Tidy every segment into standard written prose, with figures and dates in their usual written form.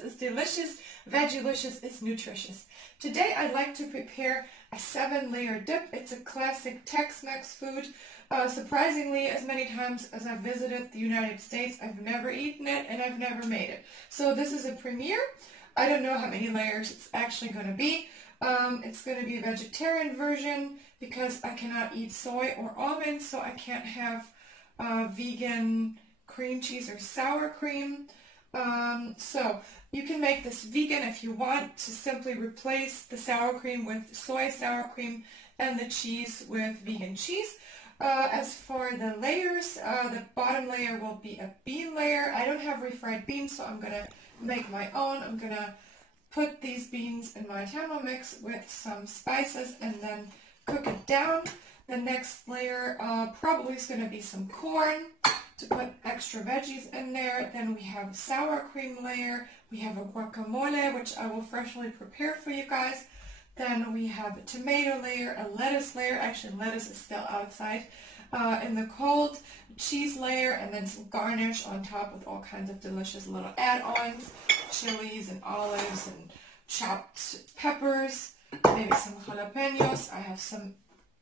is delicious, veggie-licious is nutritious. Today I'd like to prepare a 7-layer dip. It's a classic Tex-Mex food. Surprisingly, as many times as I've visited the United States, I've never eaten it and I've never made it. So this is a premiere. I don't know how many layers it's actually going to be. It's going to be a vegetarian version because I cannot eat soy or almonds, so I can't have vegan cream cheese or sour cream. So you can make this vegan if you want to simply replace the sour cream with soy sour cream and the cheese with vegan cheese. As for the layers, the bottom layer will be a bean layer. I don't have refried beans, so I'm going to make my own. I'm going to put these beans in my Thermomix with some spices and then cook it down. The next layer probably is going to be some corn to put extra veggies in there. Then we have a sour cream layer. We have a guacamole, which I will freshly prepare for you guys. Then we have a tomato layer, a lettuce layer. Actually, lettuce is still outside in the cold. Cheese layer, and then some garnish on top with all kinds of delicious little add-ons. Chilies and olives and chopped peppers. Maybe some jalapenos. I have some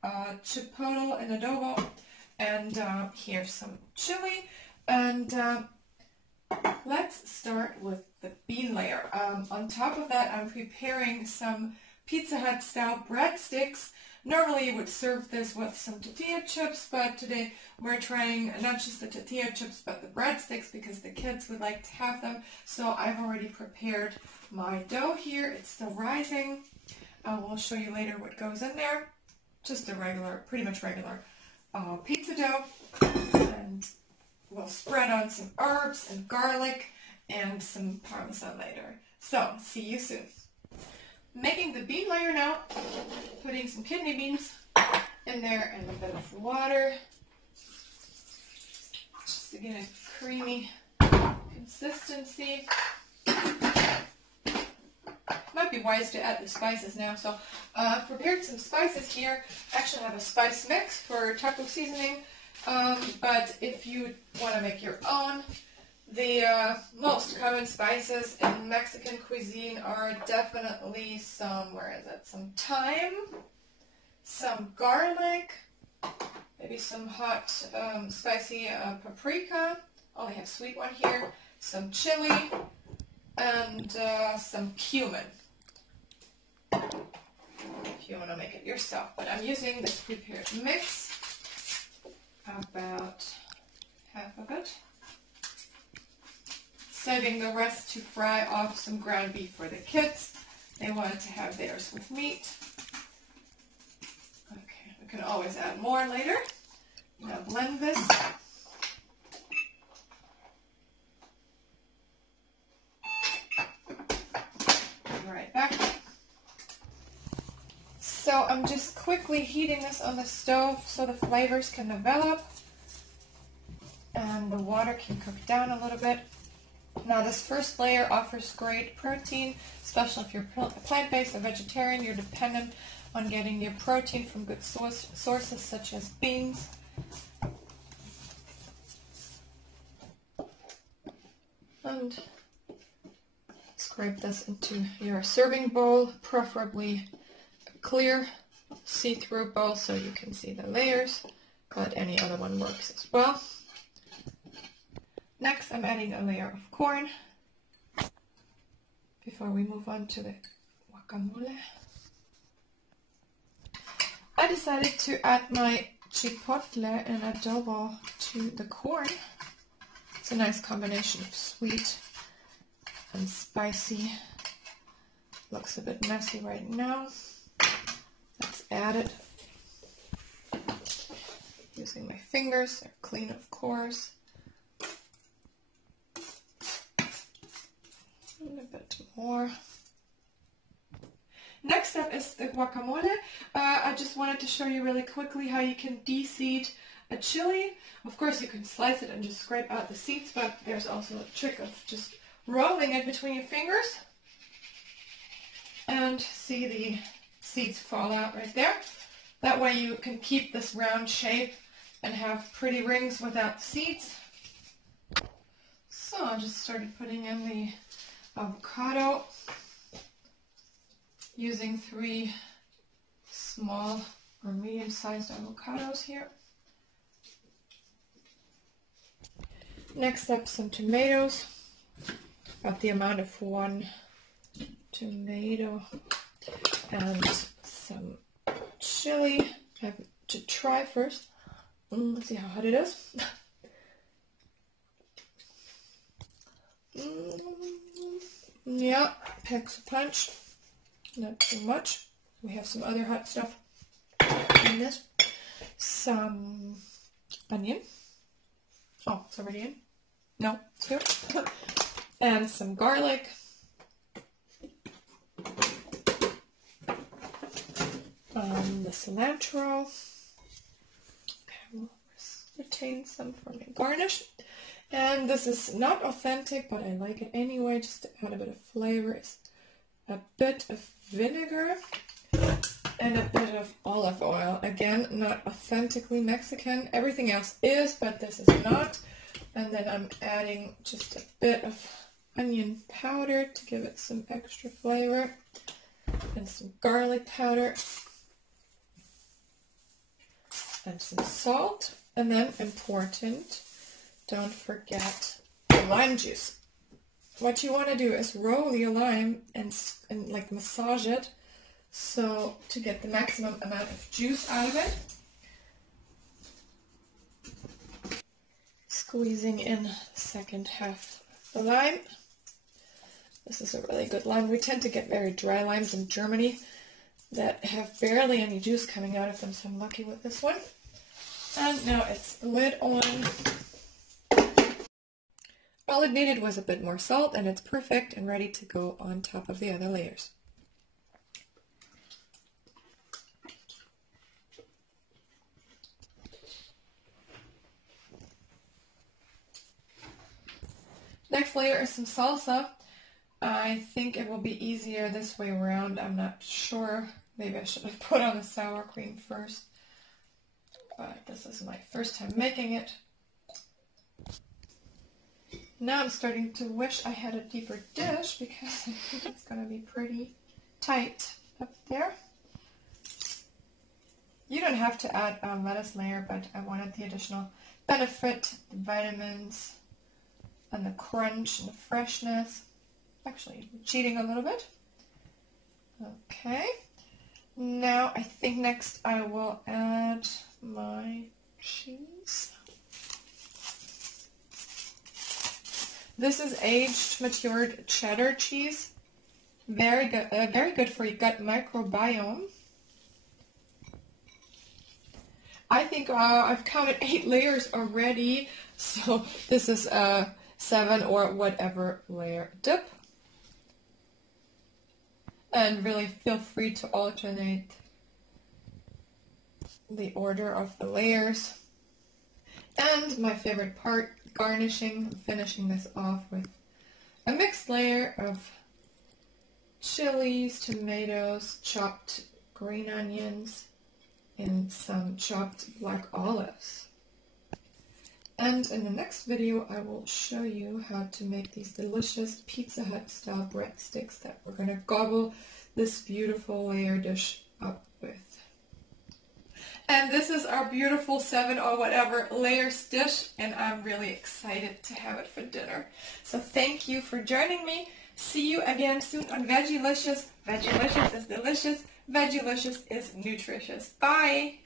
chipotle and adobo. And here's some chili. And let's start with the bean layer. On top of that, I'm preparing some Pizza Hut style breadsticks. Normally you would serve this with some tortilla chips, but today we're trying not just the tortilla chips but the breadsticks because the kids would like to have them. So I've already prepared my dough here. It's still rising. I will show you later what goes in there. Just a regular, pretty much regular pizza dough. And we'll spread on some herbs and garlic and some Parmesan later. So see you soon. Making the bean layer now, putting some kidney beans in there and a bit of water just to get a creamy consistency. Might be wise to add the spices now. So I've prepared some spices here. Actually, I have a spice mix for taco seasoning, but if you want to make your own, the most common spices in Mexican cuisine are definitely some, some thyme, some garlic, maybe some hot spicy paprika, only have sweet one here, some chili, and some cumin. If you want to make it yourself, but I'm using this prepared mix, about half of it. Saving the rest to fry off some ground beef for the kids. They wanted to have theirs with meat. Okay, we can always add more later. Now blend this. Be right back. So I'm just quickly heating this on the stove so the flavors can develop and the water can cook down a little bit. Now this first layer offers great protein, especially if you're plant-based or vegetarian. You're dependent on getting your protein from good sources such as beans. And scrape this into your serving bowl, preferably a clear see-through bowl so you can see the layers, but any other one works as well. Next, I'm adding a layer of corn before we move on to the guacamole. I decided to add my chipotle and adobo to the corn. It's a nice combination of sweet and spicy. Looks a bit messy right now. Let's add it using my fingers. They're clean, of course. A bit more. Next up is the guacamole. I just wanted to show you really quickly how you can de-seed a chili. Of course you can slice it and just scrape out the seeds, but there's also a trick of just rolling it between your fingers and see the seeds fall out right there. That way you can keep this round shape and have pretty rings without seeds. So I just started putting in the avocado, using 3 small or medium-sized avocados here. Next up, some tomatoes, about the amount of 1 tomato, and some chili. I have to try first. Let's see how hot it is. Yeah, packs a punch. Not too much. We have some other hot stuff in this. Some onion. Oh, it's already in? No, it's here. And some garlic. The cilantro. Okay, we'll retain some for my garnish. And this is not authentic, but I like it anyway, just to add a bit of flavor. It's a bit of vinegar and a bit of olive oil. Again, not authentically Mexican. Everything else is, but this is not. And then I'm adding just a bit of onion powder to give it some extra flavor. And some garlic powder. And some salt. And then, important, don't forget the lime juice. What you want to do is roll your lime and like massage it, so to get the maximum amount of juice out of it. Squeezing in the second half of the lime. This is a really good lime. We tend to get very dry limes in Germany that have barely any juice coming out of them, so I'm lucky with this one. And now it's lid on. All it needed was a bit more salt, and it's perfect and ready to go on top of the other layers. Next layer is some salsa. I think it will be easier this way around. I'm not sure. Maybe I should have put on the sour cream first. But this is my first time making it. Now I'm starting to wish I had a deeper dish because I think it's going to be pretty tight up there. You don't have to add a lettuce layer, but I wanted the additional benefit, the vitamins, and the crunch and the freshness. Actually, cheating a little bit. Okay. Now I think next I will add my cheese. This is aged, matured cheddar cheese. Very good for your gut microbiome. I think I've counted 8 layers already, so this is a 7 or whatever layer dip. And really feel free to alternate the order of the layers. And my favorite part, garnishing, finishing this off with a mixed layer of chilies, tomatoes, chopped green onions, and some chopped black olives. And in the next video, I will show you how to make these delicious Pizza Hut style breadsticks that we're going to gobble this beautiful layer dish up with. And this is our beautiful 7 or whatever layers dish, and I'm really excited to have it for dinner. So thank you for joining me. See you again soon on Veggielicious. Veggielicious is delicious. Veggielicious is nutritious. Bye!